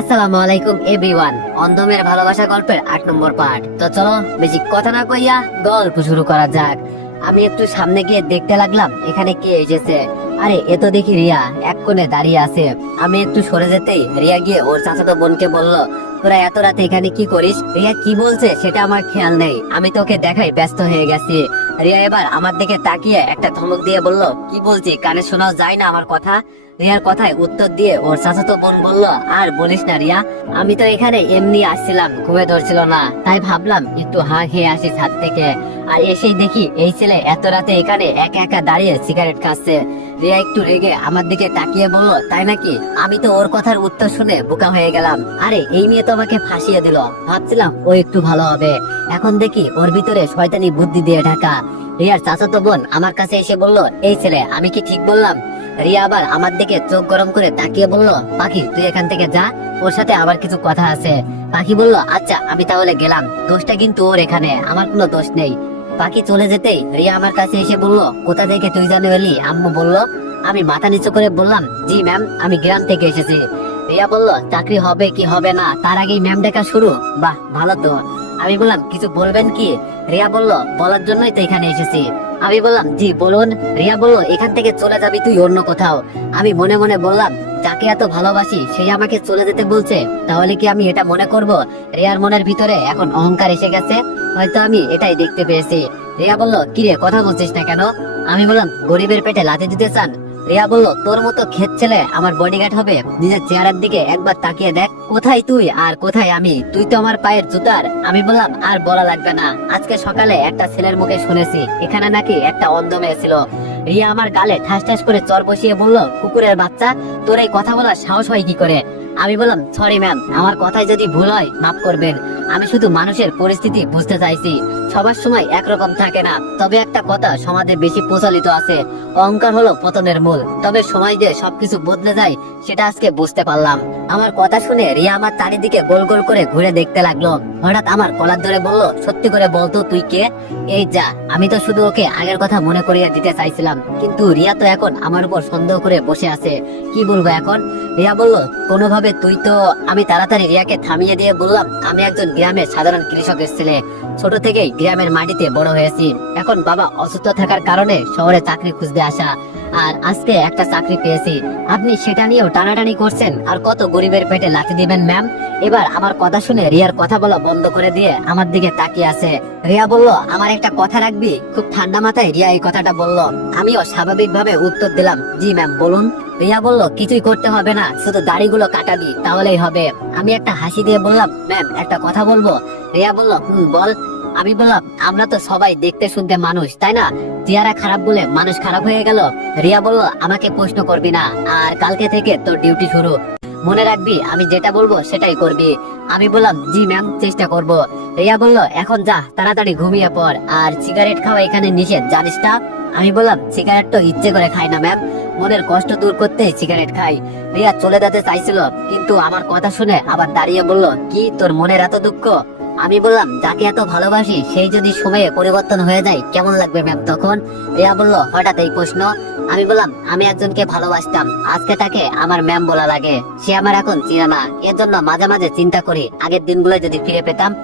আসসালামু আলাইকুম এভরিওয়ান অন্ধমের ভালোবাসা গল্পের আট নম্বর পার্ট তো চলো, বেশি কথা না কইয়া গল্প শুরু করা যাক। আমি একটু সামনে গিয়ে দেখতে লাগলাম, এখানে কে এসেছে। আরে, এ তো দেখি রিয়া, এক কোণে দাঁড়িয়ে আছে। আমি একটু সরে যেতেই রিয়া গিয়ে ওর চাচাতো বোনকে বলল, তোরা এত রাতে এখানে কি করিস? রিয়া কি বলছে সেটা আমার খেয়াল নেই। আমি তোকে দেখাই ব্যস্ত হয়ে গেছি। রিয়া এবার আমার দিকে তাকিয়ে একটা ধমক দিয়ে বলল, কি বলছি? কানে শোনাও যায় না আমার কথা? রিয়ার কথায় উত্তর দিয়ে ওর চাচাতো বোন বলল, আর বলিস না রিয়া, আমি তো এখানে এমনি আসছিলাম, ঘুমে ধরছিল না। তাই ভাবলাম একটু হা খেয়ে আসি ছাদ থেকে। আর এসেই দেখি এই ছেলে এত রাতে এখানে একা একা দাঁড়িয়ে সিগারেট খাচ্ছে। রিয়া একটু রেগে আমার দিকে তাকিয়ে বলল, তাই নাকি? আমি তো ওর কথার উত্তর শুনে বোকা হয়ে গেলাম। আরে, এই নিয়ে তো আমাকে ফাঁসিয়ে দিল। ভাবছিলাম ও একটু ভালো হবে। এখন দেখি ওর ভিতরে শয়তানি বুদ্ধি দিয়ে ঢাকা। রিয়ার চাচাতো বোন আমার কাছে এসে বলল, এই ছেলে, আমি কি ঠিক বললাম? রিয়া আবার আমার দিকে চোখ গরম করে তাকিয়ে বলল, পাখি, তুই এখান থেকে যা, ওর সাথে আবার কিছু কথা আছে। পাখি বলল আচ্ছা আমি তাহলে গেলাম। দোষটা কিন্তু ওর এখানে, আমার কোনো দোষ নেই। পাখি চলে যেতেই রিয়া আমার কাছে এসে বলল, কোথা থেকে তুই জানো এলি? আম্মু বলল, আমি মাথা নিচু করে বললাম, জি, ম্যাম, আমি গ্রাম থেকে এসেছি। রিয়া বলল, চাকরি হবে কি হবে না? তার আগেই ম্যাম দেখা শুরু? বাহ, ভালো তো। আমি বললাম, কিছু বলবেন কি? রিয়া বলল, বলার জন্যই তো এখানে এসেছি। আমি বললাম, জি, বলুন। রিয়া বলল, এখান থেকে চলে যাবি তুই অন্য কোথাও। আমি মনে মনে বললাম, যাকে এত ভালোবাসি সেই আমাকে চলে যেতে বলছে। তাহলে কি আমি এটা মনে করব? রিয়ার মনের ভিতরে এখন অহংকার এসে গেছে। হয়তো আমি এটাই দেখতে পেয়েছি। রিয়া বলল, কিরে, কথা বলছিস না কেন? আমি বললাম, গরিবের পেটে লাথি দিতে চান? রিয়া বলল, তোর মতো ক্ষেত ছেলে আমার বডিগার্ড হবে। নিজের চেহারার দিকে একবার তাকিয়ে দেখ, কোথায় তুই আর কোথায় আমি? তুই তো আমার পায়ের জুতার। আমি বললাম, আর বলা লাগবে না। আজকে সকালে একটা ছেলের মুখে শুনেছি। এখানে নাকি একটা অন্ধ মেয়ে ছিল। রিয়া আমার গালে ঠাস ঠাস করে চর বসিয়ে বলল, কুকুরের বাচ্চা, তোর এই কথা বলার সাহস হয় কি করে? আমি বললাম, সরি ম্যাম আমার কথায় যদি ভুল হয়, মাফ করবেন। আমি শুধু মানুষের পরিস্থিতি বুঝতে চাইছি। সবার সময় একরকম থাকে না। তবে একটা কথা, সমাজে বেশি প্রচলিত আছে। অহংকার হলো পতনের মূল। তবে সময় যে সবকিছু বদলে যায়, সেটা আজকে বুঝতে পারলাম। আমার কথা শুনে রিয়া আমার চারিদিকে গোল গোল করে ঘুরে দেখতে লাগল। হঠাৎ আমার কলার ধরে বলল, সত্যি করে বলতো তুই কে? এই যা, আমি তো শুধু ওকে আগের কথা মনে করিয়ে দিতে চাইছিলাম। কিন্তু রিয়া তো এখন আমার উপর সন্দেহ করে বসে আছে। কি বলব এখন? রিয়া বলল, কোনোভাবে তুই তো, আমি তাড়াতাড়ি রিয়াকে থামিয়ে দিয়ে বললাম, আমি একজন গ্রামের সাধারণ কৃষকের ছেলে। ছোট থেকেই গ্রামের মাটিতে বড় হয়েছি। এখন বাবা অসুস্থ থাকার কারণে শহরে চাকরি খুঁজতে আসা। আর আজকে একটা চাকরি পেয়েছি। আপনি সেটা নিয়েও টানাটানি করছেন। আর কত গরিবের পেটে লাথি দিবেন, ম্যাম? এবার আমার কথা শুনে রিয়ার কথা বলা বন্ধ করে দিয়ে আমার দিকে তাকিয়ে আছে। রিয়া বলল, আমার একটা কথা রাখবি? খুব ঠান্ডা মাথায় রিয়া এই কথাটা বলল। আমিও স্বাভাবিকভাবে উত্তর দিলাম, জি, ম্যাম, বলুন। রিয়া বলল, কিছুই করতে হবে না, শুধু দাড়িগুলো কাটাবি, তাহলেই হবে। আমি একটা হাসি দিয়ে বললাম, ম্যাম, একটা কথা বলব? রিয়া বলল, হুম, বল। আমি বললাম, আমরা তো সবাই দেখতে শুনতে মানুষ, তাই না? চেহারা খারাপ বলে মানুষ খারাপ হয়ে গেল? রিয়া বলল, আমাকে প্রশ্ন করবি না, আর কালকে থেকে তোর ডিউটি শুরু। মনে রাখবি, আমি যেটা বলব সেটাই করবি। আমি বললাম, জি, ম্যাম, চেষ্টা করব। রিয়া বলল, এখন যা, তাড়াতাড়ি ঘুমিয়ে পড়, আর সিগারেট খাওয়া এখানে নিষেধ, জানিস না আমি বললাম, সিগারেট তো ইচ্ছে করে খাই না, ম্যাম। মনের কষ্ট দূর করতে সিগারেট খাই। রিয়া চলে যেতে চাইছিল, কিন্তু আমার কথা শুনে আবার দাঁড়িয়ে বলল, কি তোর মনের এত দুঃখ? আমি বললাম, যাকে এত ভালোবাসি, সেই যদি সময়ে পরিবর্তন হয়ে যায়, কেমন লাগবে, ম্যাম? তখন রিয়া বলল, হঠাৎ এই প্রশ্ন। আমি বললাম, আমি একজনকে ভালোবাসতাম। আজকে তাকে আমার ম্যাম বলা লাগে। সে আমার এখন চিনা না। এর জন্য মাঝে মাঝে চিন্তা করি, আগের দিনগুলো যদি ফিরে পেতাম।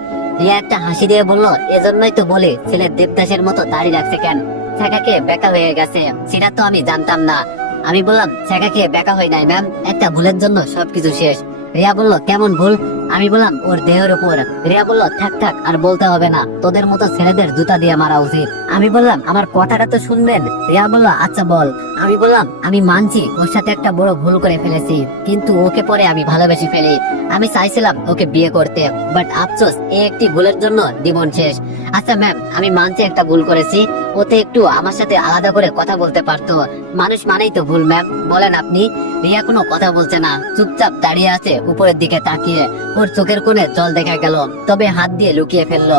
রিয়া একটা হাসি দিয়ে বলল, এজন্যই তো বলি ছেলের দেবদাসের মতো দাঁড়িয়ে রাখছে কেন? ছেকাকে বেকা হয়ে গেছে। সেটা তো আমি জানতাম না। আমি বললাম ছেকাকে বেকা হয় নাই ম্যাম একটা ভুলের জন্য সবকিছু শেষ। রিয়া বলল, কেমন ভুল? আমি বললাম, ওর দেহের উপর। রিয়া বলল, থাক থাক, আর বলতে হবে না। তোদের মতো ছেলেদের জুতা দিয়ে মারা উচিত। আমি বললাম, আমার কথাটা তো শুনবেন? রিয়া বলল আচ্ছা বল। আমি বললাম, আমি মানছি, ওর সাথে একটা বড় ভুল করে ফেলেছি, কিন্তু ওকে পরে আমি ভালোবেসে ফেলি। আমি চাইছিলাম ওকে বিয়ে করতে, বাট আফসোস এই একটি ভুলের জন্য জীবন শেষ। আচ্ছা ম্যাম, আমি মানছি একটা ভুল করেছি। ওতে একটু আমার সাথে আলাদা করে কথা বলতে পারতো। মানুষ মানেই তো ভুল, ম্যাম। বলেন আপনি। রিয়া কোনো কথা বলছে না। চুপচাপ দাঁড়িয়ে আছে, উপরের দিকে তাকিয়ে। ওর চোখের কোণে জল দেখা গেল, তবে হাত দিয়ে লুকিয়ে ফেলল।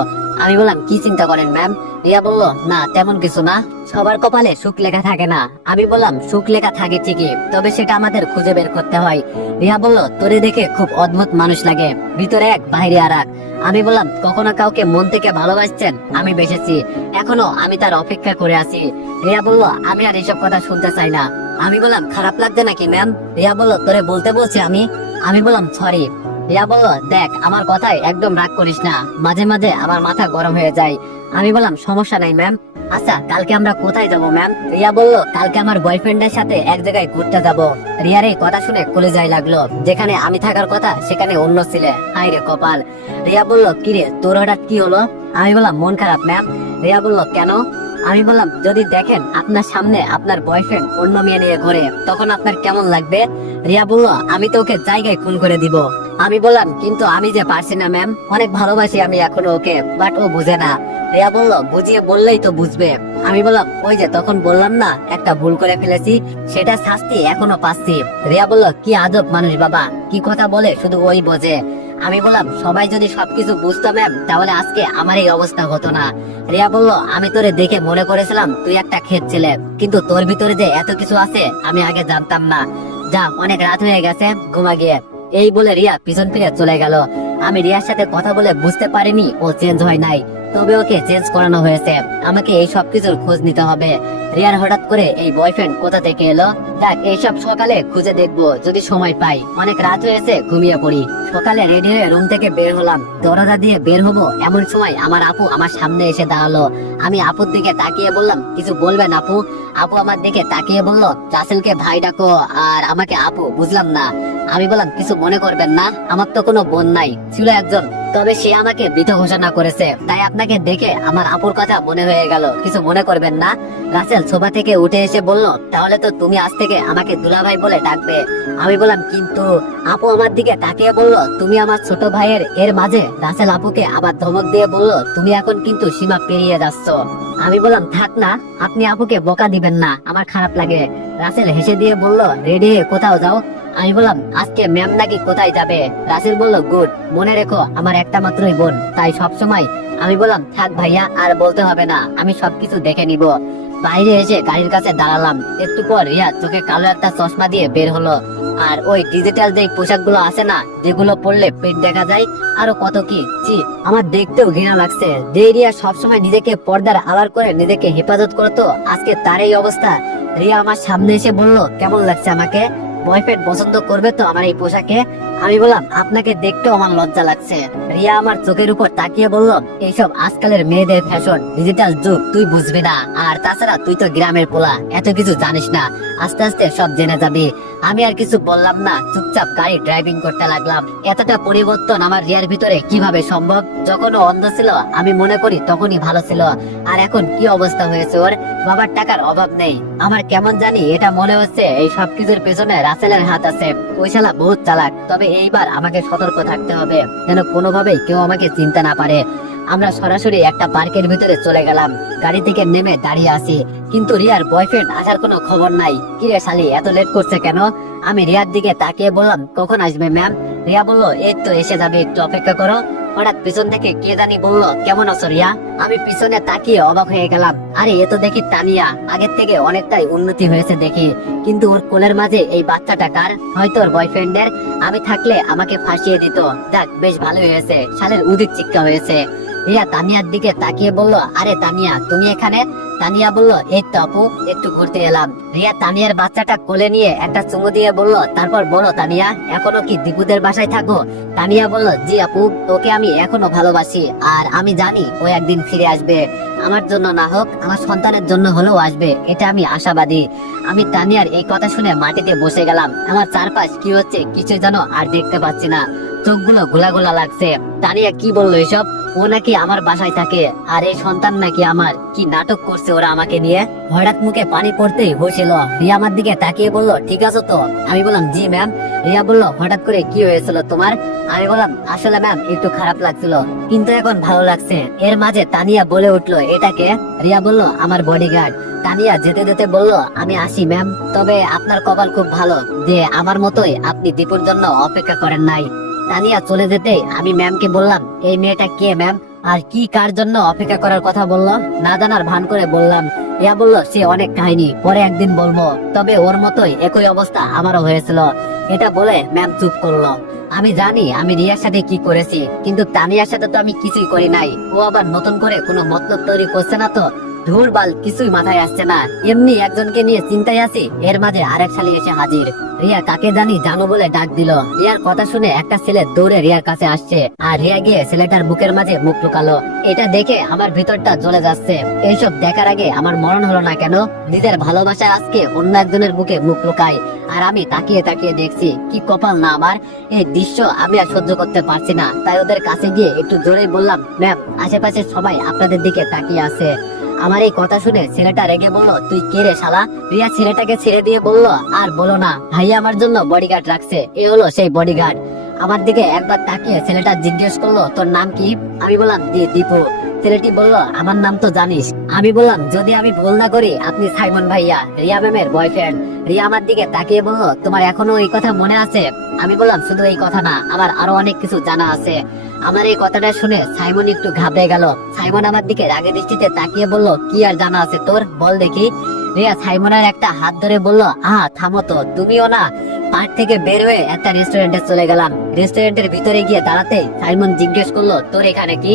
আমি বললাম, কি চিন্তা করেন, ম্যাম? রিয়া বলল, না, তেমন কিছু না। সবার কপালে সুখ লেখা থাকে না। আমি বললাম, সুখ লেখা থাকে ঠিকই, তবে সেটা আমাদের খুঁজে বের করতে হয়। রিয়া বলল, তোরে দেখে খুব অদ্ভুত মানুষ লাগে, ভিতরে এক, বাইরে আর এক। আমি বললাম, কখনো কাউকে মন থেকে ভালোবাসছেন? আমি বেসেছি, এখনও আমি তার অপেক্ষা করে আছি। রিয়া বলল, আমি আর এসব কথা শুনতে চাই না। আমি বললাম, খারাপ লাগছে নাকি, ম্যাম? রিয়া বলল, তোরে বলতে বলছি আমি। আমি বললাম, সরি। রিয়া বলল দেখ, আমার কথায় একদম রাগ করিস না। মাঝে মাঝে আমার মাথা গরম হয়ে যায়। আমি বললাম, সমস্যা নাই ম্যাম আচ্ছা কালকে আমরা কোথায় যাব ম্যাম রিয়া বলল, কালকে আমার বয়ফ্রেন্ডের সাথে এক জায়গায় ঘুরতে যাব। রিয়ার এই কথা শুনে কলে যায় লাগল। যেখানে আমি থাকার কথা, সেখানে অন্য ছিলে। হাই রে কপাল। রিয়া বলল, কিরে, তোর হঠাৎ কি হলো? আমি বললাম, মন খারাপ ম্যাম রিয়া বলল, কেন? আমি বললাম, যদি দেখেন আপনার সামনে আপনার বয়ফ্রেন্ড অন্য মেয়ে নিয়ে ঘোরে, তখন আপনার কেমন লাগবে? রিয়া বলল, আমি তো ওকে জায়গায় খুন করে দিব। আমি বললাম, কিন্তু আমি যে পারছি না ম্যাম অনেক ভালোবাসি আমি এখনও ওকে বাট ও বুঝে না। রিয়া বলল, বুঝিয়ে বললেই তো বুঝবে। আমি বললাম, ওই যে তখন বললাম না, একটা ভুল করে ফেলেছি, সেটা শাস্তি এখনও পাচ্ছি। রিয়া বলল, কি আজব মানুষ বাবা, কি কথা বলে শুধু ওই বোঝে। আমি বললাম, সবাই যদি সবকিছু বুঝতো ম্যাম তাহলে আজকে আমার এই অবস্থা হতো না। রিয়া বলল, আমি তোরে দেখে মনে করেছিলাম, তুই একটা ক্ষেত ছেলে, কিন্তু তোর ভিতরে যে এত কিছু আছে, আমি আগে জানতাম না। যা অনেক রাত হয়ে গেছে, ঘুমা গিয়ে। এই বলে রিয়া পিছন ফিরে চলে গেল। আমি রিয়ার সাথে কথা বলে বুঝতে পারিনি, ও চেঞ্জ হয় নাই। তবে ওকে চেঞ্জ করানো হয়েছে। আমাকে এই সব কিছুর খোঁজ নিতে হবে। রিয়ার হঠাৎ করে এই বয়ফ্রেন্ড কোথা থেকে এলো? দেখ, এইসব সকালে খুঁজে দেখব, যদি সময় পাই। অনেক রাত হয়েছে ঘুমিয়ে পড়ি। সকালে রেডি হয়ে রুম থেকে বের হলাম। দরজা দিয়ে বের হব, এমন সময় আমার আপু আমার সামনে এসে দাঁড়াল। আমি আপুর দিকে তাকিয়ে বললাম, কিছু বলবেন আপু? আপু আমার দিকে তাকিয়ে বলল রাসেলকে ভাই ডাকো, আর আমাকে আপু, বুঝলাম না। আমি বললাম, কিছু মনে করবেন না? আমার তো কোনো বোন নাই। ছিল একজন তবে সে আমাকে মৃত ঘোষণা করেছে। তাই আপনাকে দেখে আমার আপুর কথা মনে হয়ে গেল। কিছু মনে করবেন না। রাসেল সোফা থেকে উঠে এসে বলল, তাহলে তো তুমি আজ থেকে আমাকে দুলাভাই বলে ডাকবে। আমি বললাম, কিন্তু আপু আমার দিকে তাকিয়ে বলল, তুমি আমার ছোট ভাইয়ের এর মাঝে? রাসেল আপুকে আবার ধমক দিয়ে বলল, তুমি এখন কিন্তু সীমা পেরিয়ে যাচ্ছ। আমি বললাম, থাক না, আপনি আপুকে বোকা দিবেন না, আমার খারাপ লাগে। রাসেল হেসে দিয়ে বলল, রেডি কোথাও যাও। আমি বললাম, আজকে ম্যাম নাকি কোথায় যাবে? রাসেল বলল, গুড, মনে রেখো, আমার একটা মাত্রই বোন। তাই সব সময় আমি বললাম, থাক ভাইয়া, আর বলতে হবে না, আমি সবকিছু দেখে নিব। বাইরে এসে গাড়ির কাছে দাঁড়ালাম। একটু পর রিয়া চোখে কালো একটা চশমা দিয়ে বের হলো। আর ওই ডিজিটাল যে পোশাকগুলো আছে না, যেগুলো পরলে পেট দেখা যায়, আরও কত কি জি আমার দেখতেও ঘৃণা লাগছে। যে রিয়া সবসময় নিজেকে পর্দার আড়াল করে নিজেকে হেফাজত করতো, আজকে তার এই অবস্থা। রিয়া আমার সামনে এসে বলল, কেমন লাগছে আমাকে? বয়ফ্রেন্ড পছন্দ করবে তো আমার এই পোশাকে? আমি বললাম, আপনাকে দেখতেও আমার লজ্জা লাগছে। রিয়া আমার চোখের উপর তাকিয়ে বলল, এইসব আজকালের মেয়েদের ফ্যাশন ডিজিটাল যুগ, তুই বুঝবি না। আর তাছাড়া তুই তো গ্রামের পোলা, এত কিছু জানিস না। আস্তে আস্তে সব জেনে যাবি। আমি আর কিছু বললাম না, চুপচাপ গাড়ি ড্রাইভিং করতে লাগলাম। এতটা পরিবর্তন আমার রিয়ার ভিতরে কীভাবে সম্ভব? যখন অন্ধ ছিল, আমি মনে করি তখনই ভালো ছিল। আর এখন কি অবস্থা হয়েছে ওর? বাবার টাকার অভাব নেই। আমার কেমন জানি এটা মনে হচ্ছে এই সব কিছুর পেছনে রাসেলের হাত আছে। ওই বহুত চালাক। তবে এইবার আমাকে সতর্ক থাকতে হবে, যেন কোনোভাবেই কেউ আমাকে চিনতে না পারে। আমরা সরাসরি একটা পার্কের ভিতরে চলে গেলাম। গাড়ি থেকে নেমে দাঁড়িয়ে আছি। কিন্তু রিয়ার বয়ফ্রেন্ড আসার কোনো খবর নাই। কিরে শালি, এত লেট করছে কেন? আমি রিয়ার দিকে তাকিয়ে বললাম, কখন আসবে ম্যাম রিয়া বলল, এই তো এসে যাবে, একটু অপেক্ষা করো। হঠাৎ পিছন থেকে কে জানি বলল, কেমন আছো রিয়া? আমি পিছনে তাকিয়ে অবাক হয়ে গেলাম। আরে, এ তো দেখি তানিয়া। আগের থেকে অনেকটাই উন্নতি হয়েছে দেখি। কিন্তু ওর কোলের মাঝে এই বাচ্চাটা কার? হয়তো ওর বয়ফ্রেন্ডের আমি থাকলে আমাকে ফাঁসিয়ে দিত। যাক, বেশ ভালো হয়েছে। শালের উদিত চিক্কা হয়েছে। রিয়া তানিয়ার দিকে তাকিয়ে বলল, আরে তানিয়া, তুমি এখানে? তানিয়া বলল, এই তো আপু, একটু ঘুরতে এলাম। রিয়া তানিয়ার বাচ্চাটা কোলে নিয়ে একটা চুমু দিয়ে বলল, তারপর বলো তানিয়া, এখনও কি দীপুদের বাসায় থাকো? তানিয়া বলল, জি আপু, তোকে আমি এখনও ভালোবাসি, আর আমি জানি ও একদিন ফিরে আসবে। আমার জন্য না হোক, আমার সন্তানের জন্য হলেও আসবে, এটা আমি আশাবাদী। আমি তানিয়ার এই কথা শুনে মাটিতে বসে গেলাম। আমার চারপাশ কি হচ্ছে কিছু যেন আর দেখতে পাচ্ছি না। চোখগুলো গোলা গোলা লাগছে। তানিয়া কি বলল এসব? ও নাকি আমার বাসায় থাকে। আর এই সন্তান নাকি আমার। কি নাটক করছে ওরা আমাকে নিয়ে? হঠাৎ মুখে পানি পড়তেই বসেল রিয়া আমার দিকে তাকিয়ে বলল, ঠিক আছে তো? আমি বললাম, জি ম্যাম রিয়া বলল, হঠাৎ করে কি হয়েছিল তোমার? আমি বললাম, আসলে ম্যাম একটু খারাপ লাগছিল। কিন্তু এখন ভালো লাগছে। এর মাঝে তানিয়া বলে উঠল, এটাকে? রিয়া বলল, আমার বডিগার্ড তানিয়া যেতে যেতে বলল, আমি আসি ম্যাম তবে আপনার কপাল খুব ভালো। যে আমার মতোই আপনি দীপুর জন্য অপেক্ষা করেন নাই। তানিয়া চলে যেতে আমি ম্যামকে বললাম, এই মেয়েটা কে ম্যাম? আর কি কার জন্য অপেক্ষা করার কথা বলল? না জানার ভান করে বললাম, ইয়া বলল, সে অনেক কাহিনী, পরে একদিন বলব। তবে ওর মতোই একই অবস্থা আমারও হয়েছিল। এটা বলে ম্যাম চুপ করল। আমি জানি, আমি রিয়ার সাথে কি করেছি, কিন্তু তানিয়ার সাথে তো আমি কিছুই করি নাই। ও আবার নতুন করে কোনো মতলব তৈরি করছে না তো? ধুর বাল, কিছুই মাথায় আসছে না। এমনি একজনকে নিয়ে চিন্তায় আছি, এর মাঝে আরেক শালি এসে হাজির। রিয়া কাকে জানি জানো বলে ডাক দিল। রিয়ার কথা শুনে একটা ছেলে দৌড়ে রিয়ার কাছে আসছে, আর রিয়া গিয়ে ছেলেটার বুকের মাঝে মুখ লুকালো এটা দেখে আমার ভিতরটা জ্বলে যাচ্ছে। এইসব দেখার আগে আমার মরণ হলো না কেন? নিজের ভালোবাসায় আজকে অন্য একজনের বুকে মুখ লুকায় আর আমি তাকিয়ে তাকিয়ে দেখছি, কি কপাল না আমার? এই দৃশ্য আমি আর সহ্য করতে পারছি না। তাই ওদের কাছে গিয়ে একটু জোরে বললাম, ম্যাম আশেপাশে সবাই আপনাদের দিকে তাকিয়ে আছে। আমার এই কথা শুনে ছেলেটা রেগে বলল, তুই কে রে শালা? রিয়া ছেলেটাকে ছেড়ে দিয়ে বলল, আর বলো না, ভাইয়া আমার জন্য বডিগার্ড রাখছে। এ হলো সেই বডিগার্ড আমার দিকে একবার তাকিয়ে ছেলেটা জিজ্ঞেস করল, তোর নাম কি? আমি বললাম, দি- দীপু। ছেলেটি বলল, আমার নাম তো জানিস। আমি বললাম, যদি আমি ভুল না করি, আপনি সাইমন ভাইয়া, রিয়া ম্যামের বয়ফ্রেন্ড রিয়া আমার দিকে তাকিয়ে বলল, তোমার এখনও এই কথা মনে আছে? আমি বললাম, শুধু এই কথা না, আমার আরও অনেক কিছু জানা আছে। আমার এই কথাটা শুনে সাইমন একটু ঘাবড়ে গেল। সাইমন আমার দিকে রাগে দৃষ্টিতে তাকিয়ে বলল, কি আর জানা আছে তোর? বল দেখি। রিয়া সাইমনের একটা হাত ধরে বলল, আহা, থামো তো, তুমিও না। পার্ক থেকে বের হয়ে একটা রেস্টুরেন্টে চলে গেলাম। রেস্টুরেন্টের ভিতরে গিয়ে দাঁড়াতে সাইমন জিজ্ঞেস করল, তোর এখানে কি?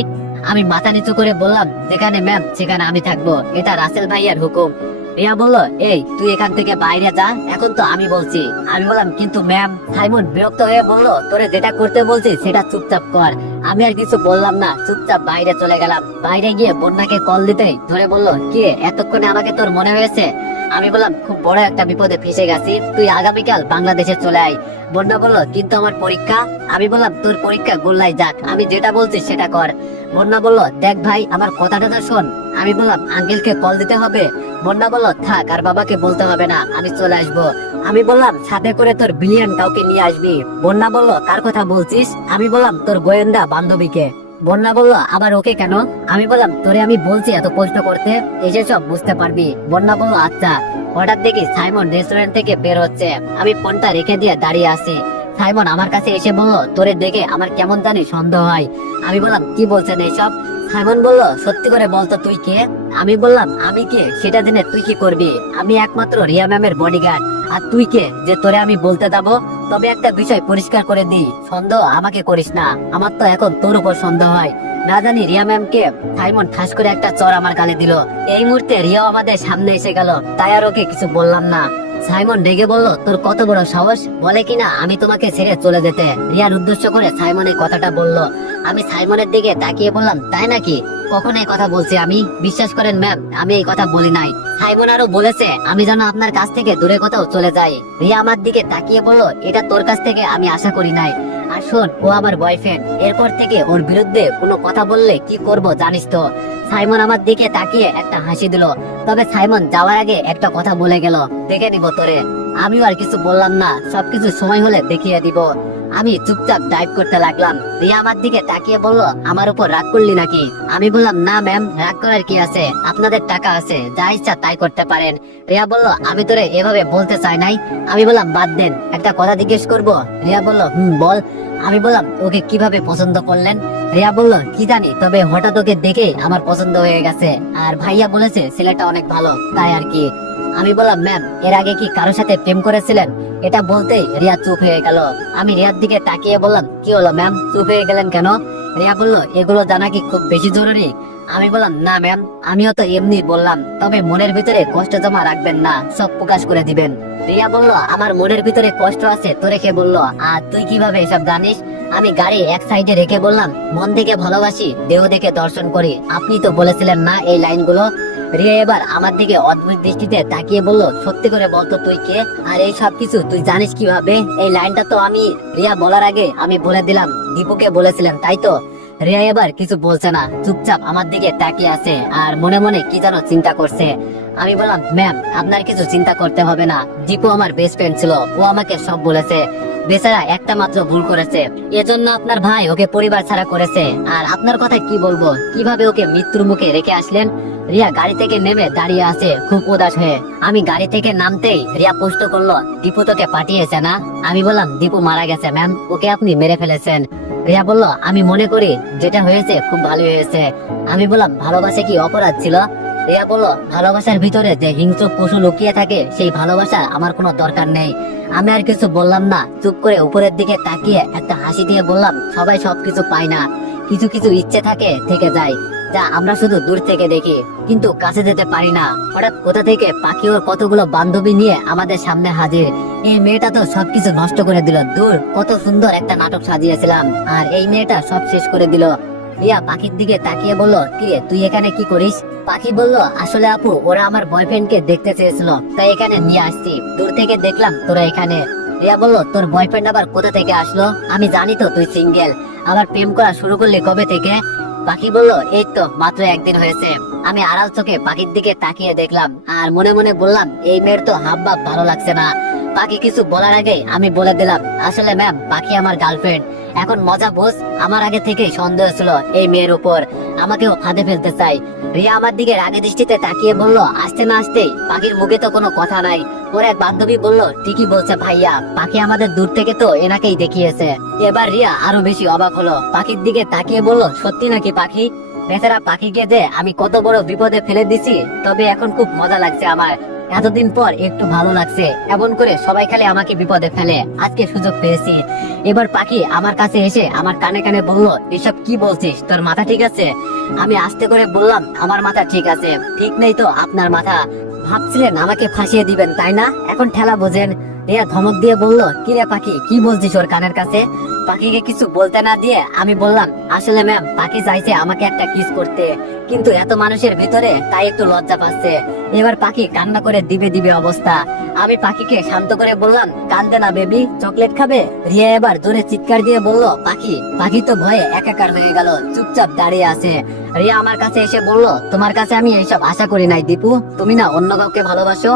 আমি মাথা নিচু করে বললাম, যেখানে ম্যাম সেখানে আমি থাকব। এটা রাসেল ভাইয়ার হুকুম। রিয়া বলল, এই, তুই এখান থেকে বাইরে যা, এখন তো আমি বলছি। আমি বললাম, কিন্তু ম্যাম সাইমন বিরক্ত হয়ে বলল, তোরে যেটা করতে বলছি, সেটা চুপচাপ কর। আমি আর কিছু বললাম না, চুপচাপ বাইরে চলে গেলাম। বাইরে গিয়ে বন্যাকে কল দিতেই ধরে বলল, কি? এতক্ষণে আমাকে তোর মনে হয়েছে? আমি বললাম, খুব বড় একটা বিপদে ফেসে গেছি। তুই আগামীকাল বাংলাদেশে চলে আয়। বন্যা বলল, কিন্তু আমার পরীক্ষা? আমি বললাম, তোর পরীক্ষা গোল্লাই যাক। আমি যেটা বলছি সেটা কর। বন্যা বলল, দেখ ভাই, আমার কথাটা তো শোন। আমি বললাম, আঙ্কেলকে কল দিতে হবে? বন্যা বলল, থাক, আর বাবাকে বলতে হবে না, আমি চলে আসব। আমি বললাম, সাথে করে তোর বিলিয়ন কাউকে নিয়ে আসবি? বন্যা বলল, কার কথা বলছিস? আমি বললাম, তোর গোয়েন্দা বান্ধবীকে। বন্যা বলল আবার ওকে কেন? আমি বললাম, তোরে আমি বলছি এত প্রশ্ন করতে, এসে সব বুঝতে পারবি। বন্যা বলল আচ্ছা। হঠাৎ দেখি সাইমন রেস্টুরেন্ট থেকে বের হচ্ছে। আমি ফোনটা রেখে দিয়ে দাঁড়িয়ে আছি। সাইমন আমার কাছে এসে বলল, তোরে দেখে আমার কেমন জানি সন্দেহ হয়। আমি বললাম, কি বলছেন এইসব সাইমন বলল, সত্যি করে বলতো তুই কে? আমি বললাম, আমি কে? সেটা জেনে তুই কি করবি? আমি একমাত্র রিয়া ম্যামের বডিগার্ড আর তুই কে? যে তোরে আমি বলতে যাব? তবে একটা বিষয় পরিষ্কার করে দিই। সন্দেহ আমাকে করিস না। আমার তো এখন তোর উপর সন্দেহ হয়। না জানি রিয়া ম্যামকে সাইমন ঠাস করে একটা চর আমার গালে দিল। এই মুহূর্তে রিয়াও আমাদের সামনে এসে গেল। তাই আর ওকে কিছু বললাম না। সাইমন রেগে বলল, তোর কত বড় সাহস? বলে কিনা আমি তোমাকে ছেড়ে চলে যেতে। রিয়ার উদ্দেশ্য করে সাইমন কথাটা বলল। আমি সাইমনের দিকে তাকিয়ে বললাম, তাই নাকি? কখন এই কথা বলছি। আমি বিশ্বাস করেন ম্যাম আমি এই কথা বলি নাই। সাইমন আরও বলেছে, আমি যেন আপনার কাছ থেকে দূরে কোথাও চলে যাই। রিয়া আমার দিকে তাকিয়ে বলল, এটা তোর কাছ থেকে আমি আশা করি নাই। আর শোন, ও আমার বয়ফ্রেন্ড এরপর থেকে ওর বিরুদ্ধে কোনো কথা বললে কি করব জানিস তো? সাইমন আমার দিকে তাকিয়ে একটা হাসি দিল। তবে সাইমন যাওয়ার আগে একটা কথা বলে গেল, দেখে নিব তোরে। আমিও আর কিছু বললাম না, সবকিছু সময় হলে দেখিয়ে দিব। আমি চুপচাপ ডাইভ করতে লাগলাম। রিয়া আমার দিকে তাকিয়ে বলল, আমার উপর রাগ করলি নাকি? আমি বললাম, না ম্যাম রাগ করার কি আছে? আপনাদের টাকা আছে, যা ইচ্ছা তাই করতে পারেন। রিয়া বলল, আমি তোরে এভাবে বলতে চাই নাই। আমি বললাম, বাদ দেন, একটা কথা জিজ্ঞেস করব? রিয়া বলল, হুম, বল। আমি বললাম, ওকে কীভাবে পছন্দ করলেন? রিয়া বলল, কি জানি, তবে হঠাৎ ওকে দেখে আমার পছন্দ হয়ে গেছে। আর ভাইয়া বলেছে, ছেলেটা অনেক ভালো, তাই আর কি। আমি বললাম ম্যাম এর আগে কি কারোর সাথে প্রেম করেছিলেন? এটা বলতে রিয়া চুপ হয়ে গেল। আমি রিয়ার দিকে তাকিয়ে বললাম, কি হলো ম্যাম চুপ হয়ে গেলেন কেন? রিয়া বলল, এগুলো জানা কি খুব বেশি জরুরি? আমি বললাম, না ম্যাম আমিও তো এমনি বললাম, তবে মনের ভিতরে কষ্ট জমা রাখবেন না, সব প্রকাশ করে দিবেন। রিয়া বলল, আমার মনের ভিতরে কষ্ট আছে, তো রেখে বলল, আর তুই কীভাবে এসব জানিস? আমি গাড়ি এক সাইডে রেখে বললাম, মন থেকে ভালোবাসি, দেহ দেখে দর্শন করি। আপনি তো বলেছিলেন না এই লাইনগুলো। রিয়া এবার আমার দিকে অদ্ভুত দৃষ্টিতে তাকিয়ে বলল, সত্যি করে বলতো তুই কে? আর এই সব কিছু তুই জানিস কীভাবে? এই লাইনটা তো আমি, রিয়া বলার আগে আমি বলে দিলাম, দীপুকে বলেছিলেন তাই তো? রিয়া এবার কিছু বলছে না, চুপচাপ আমার দিকে তাকিয়ে আছে, আর মনে মনে কি যেন চিন্তা করছে। আমি বললাম, ম্যাম, আপনার কিছু চিন্তা করতে হবে না। দীপু আমার বেস্ট ফ্রেন্ড ছিল। ও আমাকে সব বলেছে। বেচারা একটা মাত্র ভুল করেছে। এজন্য আপনার ভাই ওকে পরিবার ছাড়া করেছে। আর আপনার কথা কি বলব? কীভাবে ওকে মৃত্যুর মুখে রেখে আসলেন? রিয়া গাড়ি থেকে নেমে দাঁড়িয়ে আছে খুব উদাস হয়ে। আমি গাড়ি থেকে নামতেই রিয়া পুষ্ট করল, দীপু তোকে পাঠিয়েছে না? আমি বললাম, দীপু মারা গেছে, ম্যাম। ওকে আপনি মেরে ফেলেছেন। রিয়া বলল, আমি মনে করি যেটা হয়েছে খুব ভালো হয়েছে। আমি বললাম, ভালোবাসা কি অপরাধ ছিল? রিয়া বলল ভালোবাসার ভিতরে যে হিংস্র পশু লুকিয়ে থাকে, সেই ভালোবাসা আমার কোনো দরকার নেই। আমি আর কিছু বললাম না, চুপ করে উপরের দিকে তাকিয়ে একটা হাসি দিয়ে বললাম, সবাই সবকিছু পায় না। কিছু কিছু ইচ্ছে থাকে, থেকে যায়, যা আমরা শুধু দূর থেকে দেখি, কিন্তু কাছে যেতে পারি না। হঠাৎ কোথা থেকে পাখি ওর কতগুলো বান্ধবী নিয়ে আমাদের সামনে হাজির? এই মেয়েটা তো সবকিছু নষ্ট করে দিল, দূর, কত সুন্দর একটা নাটক সাজিয়েছিলাম। আর এই মেয়েটা সব শেষ করে দিল। রিয়া পাখির দিকে তাকিয়ে বলল কিরে তুই এখানে কি করিস? পাখি বলল, আসলে আপু, ওরা আমার বয়ফ্রেন্ডকে দেখতে চেয়েছিল, তাই এখানে নিয়ে আসছি। দূর থেকে দেখলাম তোরা এখানে। রিয়া বলল, তোর বয়ফ্রেন্ড আবার কোথা থেকে আসলো? আমি জানি তো তুই সিঙ্গেল আবার প্রেম করা শুরু করলি কবে থেকে? পাখি বলল, এই তো, মাত্র একদিন হয়েছে। আমি আড়াল চোখে পাখির দিকে তাকিয়ে দেখলাম, আর মনে মনে বললাম, এই মেয়ের তো হাব ভাব ভালো লাগছে না। পাখি কিছু বলার আগে আমি বলে দিলাম, আসলে ম্যাম পাখি আমার গার্লফ্রেন্ড এখন মজা বোঝ, আমার আগে থেকেই সন্দেহ ছিল এই মেয়ের উপর। আমাকেও ফাঁদে ফেলতে চাই। রিয়া আমার দিকে রাগে দৃষ্টিতে তাকিয়ে বলল, আসতে না আসতেই পাখির মুখে তো কোনো কথা নাই। ওর এক বান্ধবী বলল, ঠিকই বলছে ভাইয়া, পাখি আমাদের দূর থেকে তো এনাকেই দেখিয়েছে। এবার রিয়া আরও বেশি অবাক হলো, পাখির দিকে তাকিয়ে বলল, সত্যি নাকি পাখি? বেচারা পাখিকে যে আমি কত বড় বিপদে ফেলে দিছি, তবে এখন খুব মজা লাগছে আমার। এতদিন পর একটু ভালো লাগছে। এমন করে সবাই খালি আমাকে বিপদে ফেলে। আজকে সুযোগ পেয়েছি। এবার পাখি আমার কাছে এসে আমার কানে কানে বলল, এসব কি বলছিস? তোর মাথা ঠিক আছে? আমি আস্তে করে বললাম, আমার মাথা ঠিক আছে। ঠিক নেই তো আপনার মাথা। ভাবছিলেন আমাকে ফাঁসিয়ে দিবেন, তাই না? এখন ঠেলা বোঝেন। রিয়া ধমক দিয়ে বলল, কি রে পাখি, কি বলছিস ওর কানের কাছে? পাখিকে কিছু বলতে না দিয়ে আমি বললাম, আসলে ম্যাম পাখি চাইছে আমাকে একটা কিস করতে, কিন্তু এত মানুষের ভিতরে তাই একটু লজ্জা পাচ্ছে। এবার পাখি কান্না করে দিবে দিবে অবস্থা। আমি পাখিকে শান্ত করে বললাম, কান্দে না বেবি চকলেট খাবে? রিয়া এবার জোরে চিৎকার দিয়ে বলল, পাখি পাখি তো ভয়ে একাকার হয়ে গেল, চুপচাপ দাঁড়িয়ে আছে। রিয়া আমার কাছে এসে বলল, তোমার কাছে আমি এইসব আশা করি নাই দীপু। তুমি না অন্য কাউকে ভালোবাসো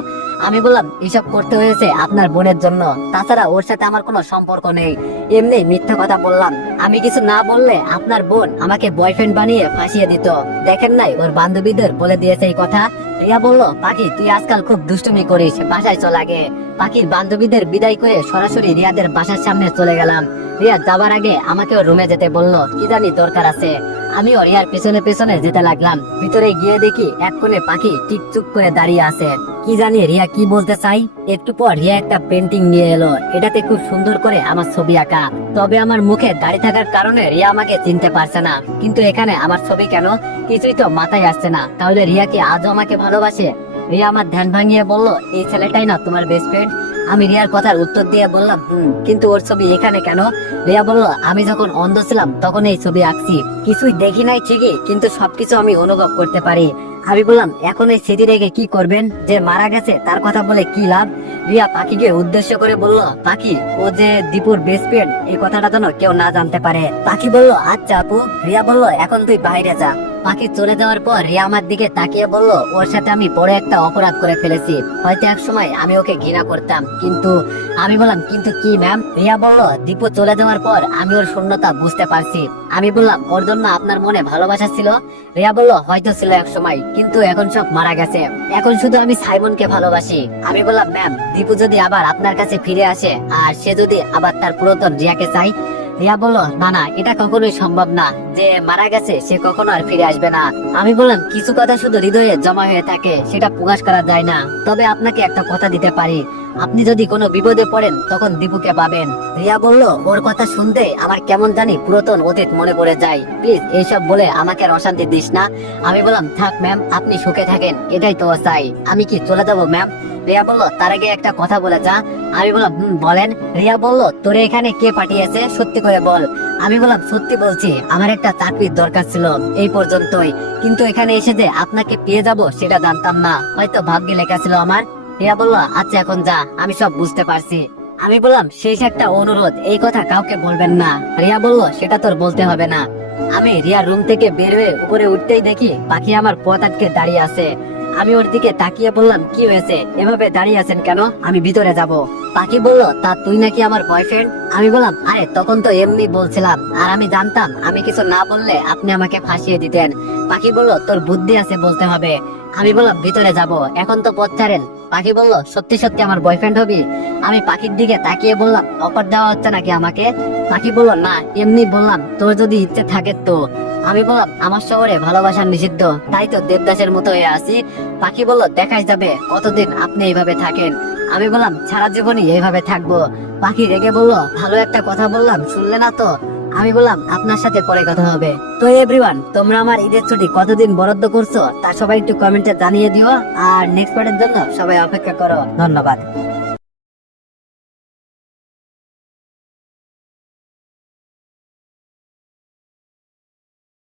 আমি বললাম, এসব করতে হয়েছে আপনার বোনের জন্য। তাছাড়া ওর সাথে আমার কোনো সম্পর্ক নেই। এমনি মিথ্যা কথা বললাম। আমি কিছু না বললে আপনার বোন আমাকে বয়ফ্রেন্ড বানিয়ে ফাঁসিয়ে দিত। দেখেন নাই, ওর বান্ধবীদের বলে দিয়েছে এই কথা। রিয়া বলল, পাখি, তুই আজকাল খুব দুষ্টুমি করিস, বাসায় চল আগে। পাখির বান্ধবীদের বিদায় করে সরাসরি রিয়াদের বাসার সামনে চলে গেলাম। রিয়া যাবার আগে আমাকেও রুমে যেতে বলল, কি জানি দরকার আছে? আমিও রিয়ার পেছনে পেছনে যেতে লাগলাম। ভিতরে গিয়ে দেখি এক কোণে পাখি টিপ চুপ করে দাঁড়িয়ে আছে। কি জানি রিয়া কি বলতে চাই? একটু পর রিয়া একটা পেন্টিং নিয়ে এলো। এটাতে খুব সুন্দর করে আমার ছবি আঁকা। তবে আমার মুখে দাড়ি থাকার কারণে রিয়া আমাকে চিনতে পারছে না। কিন্তু এখানে আমার ছবি কেন? কিছুই তো মাথায় আসছে না। তাহলে রিয়া কি আজও আমাকে ভালোবাসে? রিয়া আমার ধ্যান ভাঙিয়ে বলল, এই ছেলেটাই না তোমার বেস্ট ফ্রেন্ড আমি রিয়ার কথার উত্তর দিয়ে বললাম, হুম, কিন্তু ওর ছবি এখানে কেন? রিয়া বলল, আমি যখন অন্ধ ছিলাম, তখন এই ছবি আঁকছি। কিছুই দেখি নাই ঠিকই, কিন্তু সবকিছু আমি অনুভব করতে পারি। আমি বললাম, এখন এই স্মৃতি রেখে কি করবেন? যে মারা গেছে, তার কথা বলে কি লাভ? রিয়া পাখিকে উদ্দেশ্য করে বলল, পাখি, ও যে দীপুর বেস্ট ফ্রেন্ড এই কথাটা যেন কেউ না জানতে পারে। পাখি বলল আচ্ছা আপু। রিয়া বলল, এখন তুই বাইরে যা। পাখি চলে যাওয়ার পর রিয়া আমার দিকে তাকিয়ে বলল, ওর সাথে আমি বড় একটা অপরাধ করে ফেলেছি। হয়তো এক সময় আমি ওকে ঘৃণা করতাম। কিন্তু আমি বললাম, কিন্তু কি ম্যাম? রিয়া বলল, দীপু চলে যাওয়ার পর আমি ওর শূন্যতা বুঝতে পারছি। আমি বললাম, ওর জন্য আপনার মনে ভালোবাসা ছিল? রিয়া বলল, হয়তো ছিল এক সময়, কিন্তু এখন সব মারা গেছে। এখন শুধু আমি সাইমনকে ভালোবাসি। আমি বললাম, ম্যাম, দীপু যদি আবার আপনার কাছে ফিরে আসে, আর সে যদি আবার তার পুরাতন রিয়াকে চাই রিয়া বলল না না, এটা কখনোই সম্ভব না। যে মারা গেছে, সে কখনো আর ফিরে আসবে না। আমি বললাম, কিছু কথা শুধু হৃদয়ে জমা হয়ে থাকে, সেটা প্রকাশ করা যায় না। তবে আপনাকে একটা কথা দিতে পারি। আপনি যদি কোনো বিপদে পড়েন তখন দীপুকে পাবেন। রিয়া বলল ওর কথা শুনতে আমার কেমন জানি পুরাতন অতীত মনে পড়ে যায়। প্লিজ এইসব বলে আমাকে অশান্তি দিস না। আমি বললাম থাক ম্যাম আপনি সুখে থাকেন এটাই তো চাই আমি কি চলে যাব ম্যাম? রিয়া বলল তার আগে একটা কথা বলে যা। আমি বললাম "হুম, বলেন। রিয়া বলল তোরে এখানে কে পাঠিয়েছে? সত্যি করে বল। আমি বললাম সত্যি বলছি আমার একটা চাকরির দরকার ছিল এই পর্যন্তই। কিন্তু এখানে এসে যে আপনাকে পেয়ে যাব সেটা জানতাম না। হয়তো ভাগ্যে লেখা ছিল আমার। রিয়া বলল আচ্ছা এখন যা, আমি সব বুঝতে পারছি। আমি বললাম, শেষ একটা অনুরোধ, এই কথা কাউকে বলবেন না। রিয়া বলল, সেটা তোর বলতে হবে না। আমি রিয়ার রুম থেকে বের হয়ে উপরে উঠতেই দেখি পাখি আমার পথ আটকে দাঁড়িয়ে আছে। আমি ওর দিকে তাকিয়ে বললাম, কি হয়েছে? এভাবে দাঁড়িয়ে আছেন কেন? আমি ভিতরে যাব। পাখি বলল, তা তুই নাকি আমার বয়ফ্রেন্ড আমি বললাম, আরে, তখন তো এমনি বলছিলাম, আর আমি জানতাম, আমি কিছু না বললে আপনি আমাকে ফাঁসিয়ে দিতেন। পাখি বলল, তোর বুদ্ধি আছে বলতে হবে। আমি বললাম, ভিতরে যাব, এখন তো পথ ছাড়েন। পাখি বলল, সত্যি সত্যি আমার বয়ফ্রেন্ড হবি? আমি পাখির দিকে তাকিয়ে বললাম, অফার দেওয়া হচ্ছে নাকি আমাকে? পাখি বলল, না, এমনি বললাম, তোর যদি ইচ্ছে থাকে তো। আমি বললাম, আমার শহরে ভালোবাসা নিষিদ্ধ, তাই তো দেবদাসের মতো হয়ে আছি। পাখি বলল, দেখাই যাবে, কতদিন আপনি এইভাবে থাকেন? আমি বললাম, সারা জীবনই এইভাবে থাকব। পাখি রেগে বলল, ভালো একটা কথা বললাম, শুনলে না তো? আমি বললাম, আপনার সাথে পরে কথা হবে। তো এভরিওয়ান তোমরা আমার ঈদের ছুটি কতদিন বরাদ্দ করছ তা সবাই একটু কমেন্টে জানিয়ে দিও। আর নেক্সট পার্টের জন্য সবাই অপেক্ষা করো। ধন্যবাদ।